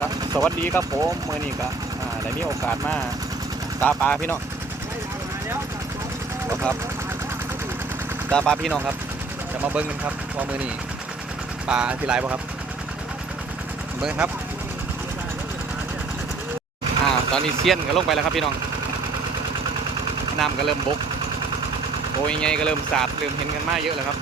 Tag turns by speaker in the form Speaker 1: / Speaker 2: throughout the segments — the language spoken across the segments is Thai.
Speaker 1: ครับสวัสดีครับผมเมื่อนี้ก็อ่าได้มีโอกาสมาตาปลาพี่น้องครับตาปลาพี่น้องครับ จะมาเบิ้งกันครับว่ามื่อนี้ปลาที่ไรบ่ครับ เบิ้งครับ อ่าตอนนี้เซียนก็ลงไปแล้วครับพี่น้องน้ำก็เริ่มบกโอ้ยไงก็เริ่มสาดเริ่มเห็นกันมากเยอะแล้วครับ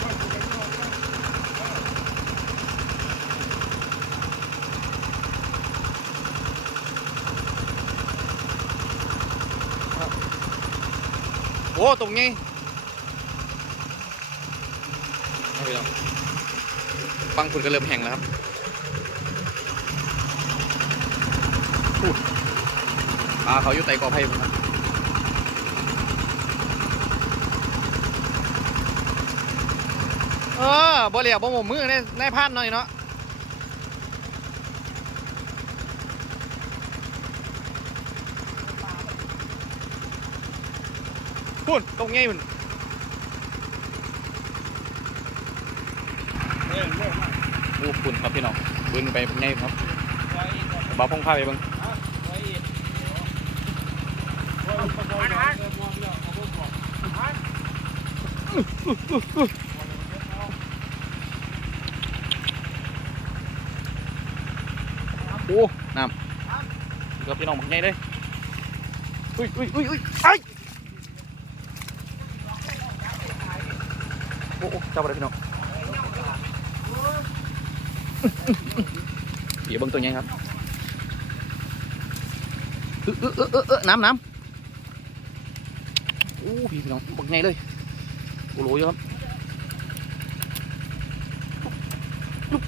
Speaker 1: โอ้ตรงนี้เอาไปแล้วฟังคุณก็เริ่มแห้งแล้วครับพูดปลาเขาอยู่ไต่กอไผ่ผมครับเออบ่เหลียวบ่หมมือในในพานหน่อยเนาะ พูดตรงนี้มันโอ้คุณครับพี่น้องบิ้งไปไงครับบ้าพงพาไปบิ้งโอ้น้ำครับพี่น้องบักไงเลยอุ้ยอุ้ยอุ้ยอุ้ยไอ้ โอ้โอ้จับอะไรพี่น้องเดี๋ยวเบิ่งตัวใหญ่ครับเออเออเออเออเออน้ำน้ำโอ้พี่พี่น้องบักไงเลยโอ้โหเยอะครับ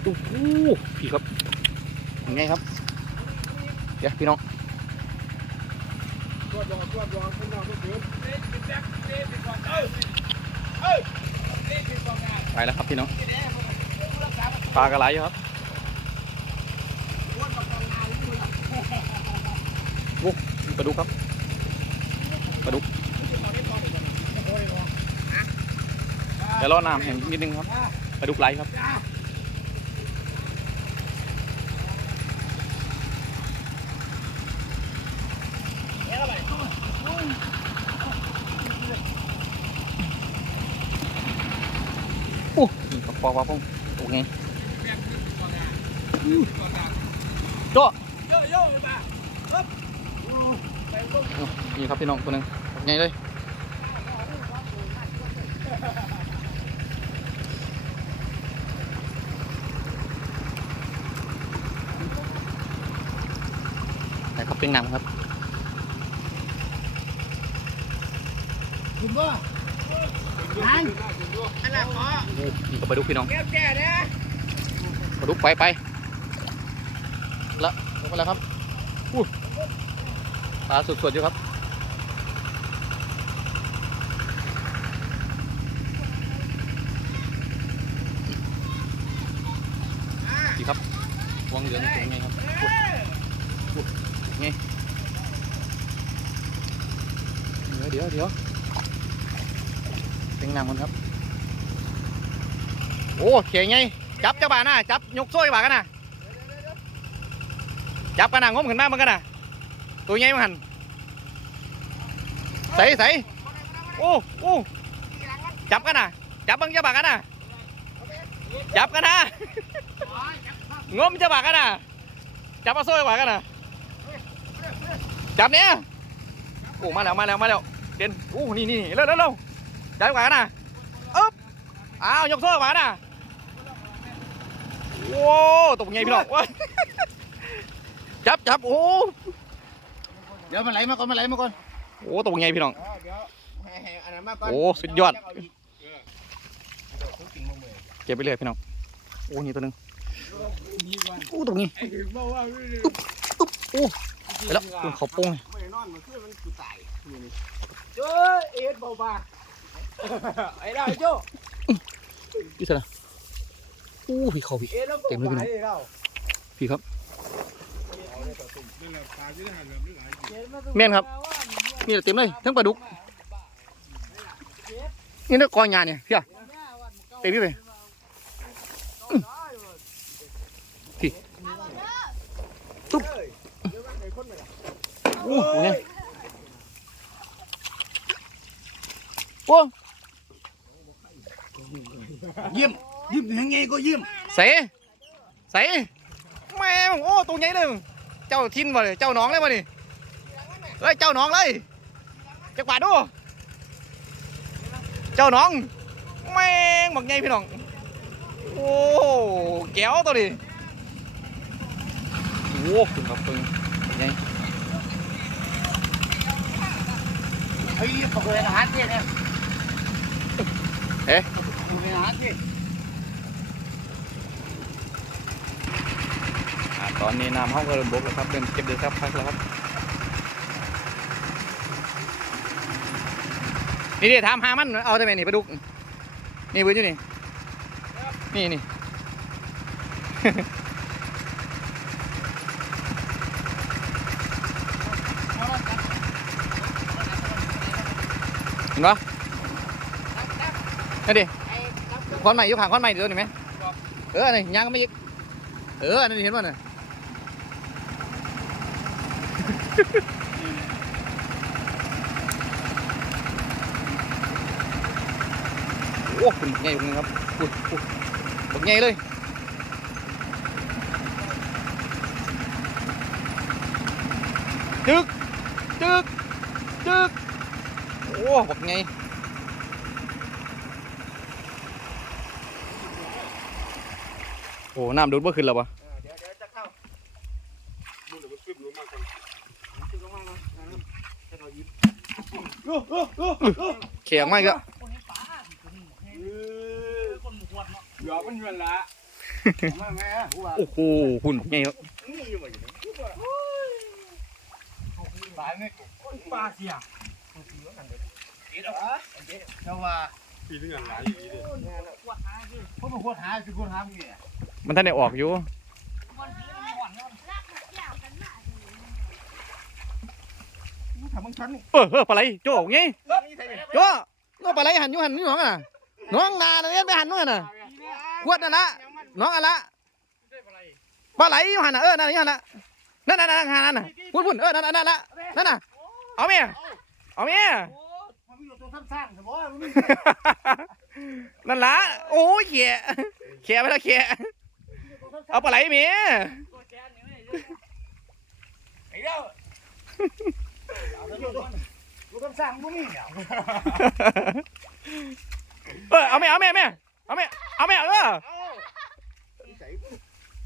Speaker 1: โอ้โหพี่ครับบักไงครับเดี๋ยวพี่น้อง ไปแล้วครับพี่น้องปลากระไรอยู่ครับมีปลาดุกครับปลาดุกเดี๋ยวรอน้ำแห้งนิดนึงครับปลาดุกไหลครับ อ้นี่ครับปอกปอพงโอ้ไงโจ้นี่ครับพี่น้องตัวหนึงไงเลยไหนครับเป็นนังครับ
Speaker 2: คุณว่า นี่
Speaker 1: ก็ปลาดุกพี่น้อง
Speaker 2: แก้วแก่เนี่ย
Speaker 1: ปลาดุกไปไปละลงไปแล้วครับอู้ปลาสดๆอยู่ครับดีครับวางเหลืองเป็นไงครับอู้ไงเดี๋ยวเดี๋ยวเดี๋ยว เป็นหนังมันครับ โอ้เขียงไงจับเจ้าบ่านะจับยกโซ่บ่ากันนะจับกันนะงมขึ้นมามันกันนะตัวใหญ่มันหันใส่ใส่โอ้โอ้จับกันนะจับบังเจ้าบ่ากันนะจับกันนะงมเจ้าบ่ากันนะจับเอาโซ่บ่ากันนะจับเนี่ยโอ้มาแล้วมาแล้วมาแล้วเด่นโอ้นี่นี่เร็วเร็วเร็ว จับบ่ากันนะอึ๊บอ้าวยกโซ่บ่ากันนะโว้ตกไงพี่น้องว้าจับจับโอ้
Speaker 2: เดี๋ยวมันไหลมาก่อนมันไหลมาก่อน
Speaker 1: โอ้ตกไงพี่น้อง
Speaker 2: เดี๋ยวให้ให้อันนั้นมาก่อน
Speaker 1: โอ้สุดยอดเก็บไปเลยพี่น้องโอ้นี่ตัวหนึงโอ้ตรงนี้ไปแล้วตัวเขาโป้งเลย
Speaker 2: ไม่นอนมันคือมันกูตายเจ้ยเอ็ดเบาบ้าไอ้ได้โจ้
Speaker 1: พี่สนะโอ้พี่เขาพี่
Speaker 2: เอ็ดแล้ว
Speaker 1: เต็มเลยพี่น้องพี่ครับ แม่นครับนี่เต็มเลยทั้งปลาดุกนี่นักกอยาเนี่ยพี่อะเต็มที่เลยตุ๊บ
Speaker 2: เอ้ยเดี๋ยวมันไหนคนไหนล่ะ
Speaker 1: โอ้โหไงโอ้
Speaker 2: ยิ้มยิ้มยังไงก็ยิ้ม
Speaker 1: ใส่ใส่แม่งโอ้ตัวใหญ่เลยเจ้าทินบ่เลยเจ้าหน้องเลยบ่นี่เฮ้ยเจ้าหน้องเลยจักบาทดูเจ้าหน้องแม่งบักใหญ่พี่น้องโอ้แก้วตัวนี้โอ้คุณครับเพิ่งบักใหญ่
Speaker 2: เฮ้ยตกเลยอาหารเนี่ยเนี่ย
Speaker 1: เอ๊ะ
Speaker 2: ตอน
Speaker 1: นี้น้ำห้องก็เริ่มบกแล้วครับเริ่มเก็บเดือดครับพักแล้วครับ นี่ดิถามหามันเอาได้ไหมนี่ปลาดุก นี่เว้ยอยู่นี่ นี่นี่เห็นปะนั่นดิ ควันใหม่อยู่ข้างควันใหม่เดี๋ยวนี่ไหมเอออันี่ยังก็ไม่ยึกเออนั่นดิเห็นป่ะน่ะโอ้คุณบักใหญ่คุณครับอุ้ยอุ้ยบักใหญ่เลยจึกจึกจึกโอ้บักใหญ่โอ้ น้ำดูดบ่ขึ้นแล้วปะ
Speaker 2: เดี๋ยวเดี๋ยวจะเข้าดูเดี๋ยวมันขึ้นลงมาก่อนขึ้นลงมาก่อนจะเอายิ้มโอ้โอ้โอ้โอ้
Speaker 1: เขียงมากก็
Speaker 2: หยอกมันอยู่ละมาแม่กูว่า
Speaker 1: โอ้โหคุณบักใหญ่ครับ
Speaker 2: นี่อยู่อยู่ปลาเนี่ยปลาเสียเจ้าว่า
Speaker 3: ปีนึงอันหลายปีเลย
Speaker 2: เขาเป็นคนหาคือคนหาเมีย
Speaker 1: มันท่านได้ออกอยู่
Speaker 2: ทำมึงชั้นนี่
Speaker 1: เออเออปลาไหลโจ้ไงโจ้โจ้ปลาไหลหันอยู่หันนี่น้องอะน้องนาเนี่ยไปหันนู่นน่ะขวดนั่นละน้องอันละปลาไหลอยู่หันน่ะเออนั่นอยู่หันน่ะนั่นนั่นนั่นหันนั่นน่ะพุ่นพุ่นเออนั่นนั่นนั่นละนั่นน่ะเอาเมียเอาเมีย
Speaker 2: มันมีตัวซ้ำๆสมมติมันมี
Speaker 1: นั่นละโอ้ยเขี่ยเขี่ยไปแล้วเขี่ย เอาปลาไหลเมีย
Speaker 2: ไอ้เด้อตัวซ้ำๆมันมีเนี่ย
Speaker 1: เออเอาเมียเอาเมียเมียเอาเมียเอาเมียเออ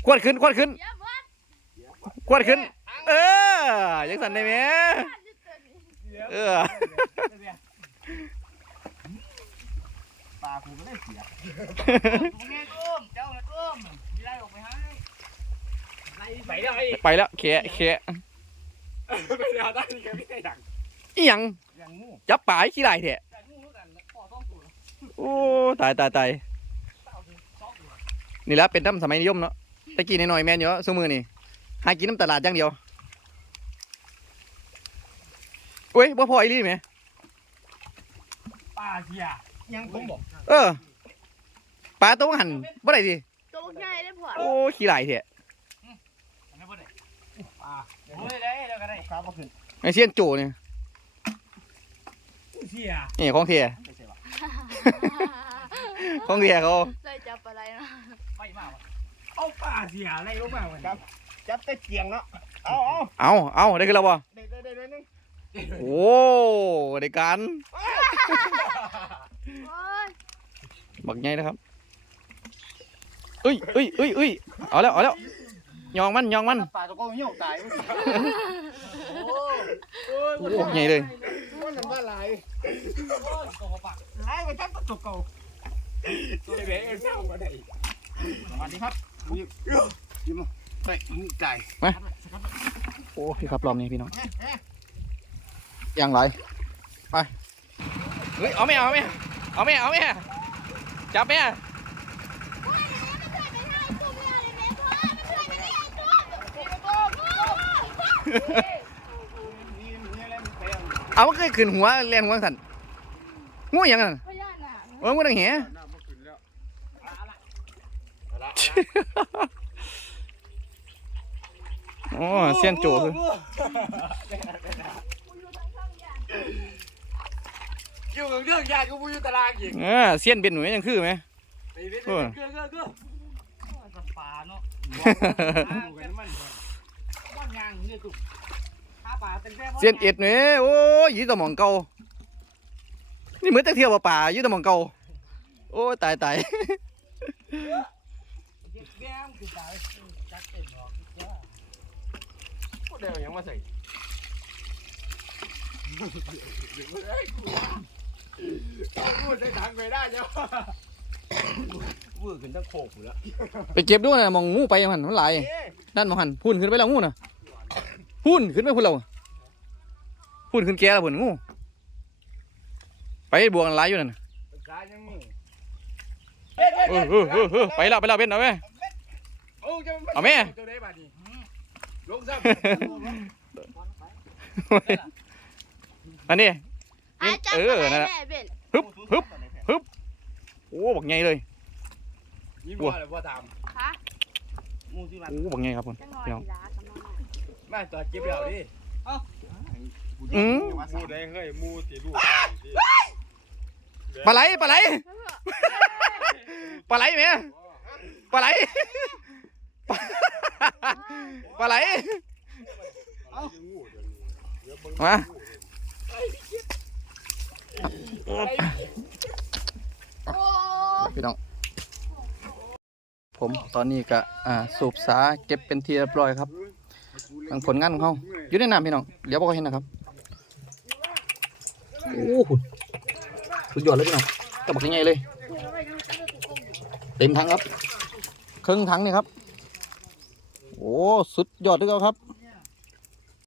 Speaker 1: ขวดขึ้นขวดขึ้นขวดขึ้น เออยังสั่นได้ไหมเออ
Speaker 2: ปลากูก็ได้เสีย
Speaker 3: ไปได้ไไป
Speaker 1: แล้วเขี่ยเขี่ย
Speaker 3: ไปแล้วได้นี่แกไม่ได้ดัง
Speaker 1: อีหยัง
Speaker 2: อย่างงู
Speaker 1: จับป่าขี้ไรเถอะโอ้ตายตายตายนี่แหละเป็นน้ำสมัยนิยมเนาะตะกี้น้อยๆแม่นเยอะสมือนี่หากินน้ำตลาดอย่างเดียวเว้ยบ่พออีหลีไหม
Speaker 2: ปลาเสียยังผมบอก
Speaker 1: เออปลาตัวหันบ่ได้ดิ
Speaker 4: ตัวใหญ่เลยพ่อ
Speaker 1: โอ้ขี้ไรเถอะ
Speaker 2: ปลา โอ้ยได้แล้วก็ได้ข้าวมาขึ้น
Speaker 1: ไอเชียนโจเนี่ย
Speaker 2: เสีย
Speaker 1: นี่ของเทีย
Speaker 2: ไม่ใช่ป่ะ
Speaker 1: ของเทียเขา
Speaker 4: เลยจับอะไรนะ
Speaker 2: ไม่มากเอาปลาเสียอะไรรู้มากเลยครับจับแต่เกียงเนาะเอาเอา
Speaker 1: เอาเอาได้ขึ้นแล้วบ่
Speaker 2: ได้ได้ได้ได้นึง
Speaker 1: โอ้ได้การ
Speaker 4: โอ้ย
Speaker 1: บักใหญ่นะครับเอ้ยเอ้ยเอ้ยเอ้ยเอาแล้วเอาแล้ว ยองมันยองมัน
Speaker 2: ปลาตัวก็เหี่ยวตายโอ้
Speaker 1: โอ้ใหญ่เลย
Speaker 2: ว่านั่นว่าลายลายไปจับตัวเก่า
Speaker 3: ตัวเด็กเจ้าก็ได้
Speaker 2: สวัสดีครับยิ้มยิ้มไปไก่
Speaker 1: โอ้พี่ครับรอบนี้พี่น้องยังไรไปเฮ้ยเอาไหมเอาไหมเอาไหมเอาไหมจับไหม เอามันก็ขึ้นหัวเรียนหัวสั่นงูหยังนั่น
Speaker 4: พญานาค
Speaker 1: เอองูดังเหี้ย
Speaker 3: น้ำมาขึ้นแล้ว
Speaker 1: โอ้เสี้ยนโจคือ
Speaker 3: อยู่กับเรื่องยากกูอยู่ตารางอีก
Speaker 1: เออเสี้ยนเป็นหน่วยยังคือไหม
Speaker 3: ไปเรื่อยๆเกือเกือเกือปลาเนาะดูกันมันว่าง ยางเนี่ยตุ๊กหาปลาเต็มแม่
Speaker 1: เสี้ยนเอ็ดหน่วยโอ้ยอยืดตะหมองเก่านี่เหมือนตะเทียบว่าป่าอยืดตะหมองเก่าโอ้ยตายตาย
Speaker 3: แก้มคือตายจักเต็มหรอกจ้าเดี๋ยวยังมาใส่พูดได้ทางไปได้เจ้าพูดขึ้นตั้งโคกอยู่แล้ว
Speaker 1: ไปเก็บด้วยนะมองงูไปมันมันหลายนั่นมองหันพุ่นขึ้นไปแล้วงูน่ะ พุ่นขึ้นไปพุ่นเราพุ่นขึ้นแก่แล้วพุ่นงูไปบวกกันหลายอยู่นั่นน่ะ
Speaker 3: กายังมี
Speaker 1: เออเออเออเออไปแล้วไปแล้วเป็นเอาไหม
Speaker 3: โอ้จะ
Speaker 1: เอาแม่
Speaker 3: ตัวได้บาดนี้ลงซ้
Speaker 1: อันนี้
Speaker 4: อาจับ
Speaker 1: เอ
Speaker 4: ไป
Speaker 1: อ
Speaker 4: ไหน
Speaker 1: นั่นแหละ
Speaker 4: แม่เป็น
Speaker 1: ฮึบฮึบฮึบโอ้บักใหญ่เลยำ
Speaker 3: ยิ้มว่าอะไรว่าตาม
Speaker 4: คะ
Speaker 3: มูที่มัน
Speaker 1: โอ้บักใหญ่ครับผม
Speaker 4: จังหน่อย
Speaker 1: พี่น้อง
Speaker 4: ทีละกำลัง มา
Speaker 3: แม่จอดเก็บแล้วดิ
Speaker 1: อืม
Speaker 2: มูได้เฮ้ยมูตีลูก
Speaker 1: ปลาไหลปลาไหลปลาไหลแม่ปลาไหลปลาไหลมาพี่น้องผมตอนนี้ก็อ่าสูบสาเก็บเป็นที่เรียบร้อยครับ ทางผลงานของเขาอยู่ในน้ำพี่น้องเดี๋ยวบอกเห็นนะครับโอ้โหสุดยอดเลยพี่น้องกระบอกใหญ่ๆเลย เต็มถังครับ ครึ่งถังนี่ครับ โอ้สุดยอดด้วยครับ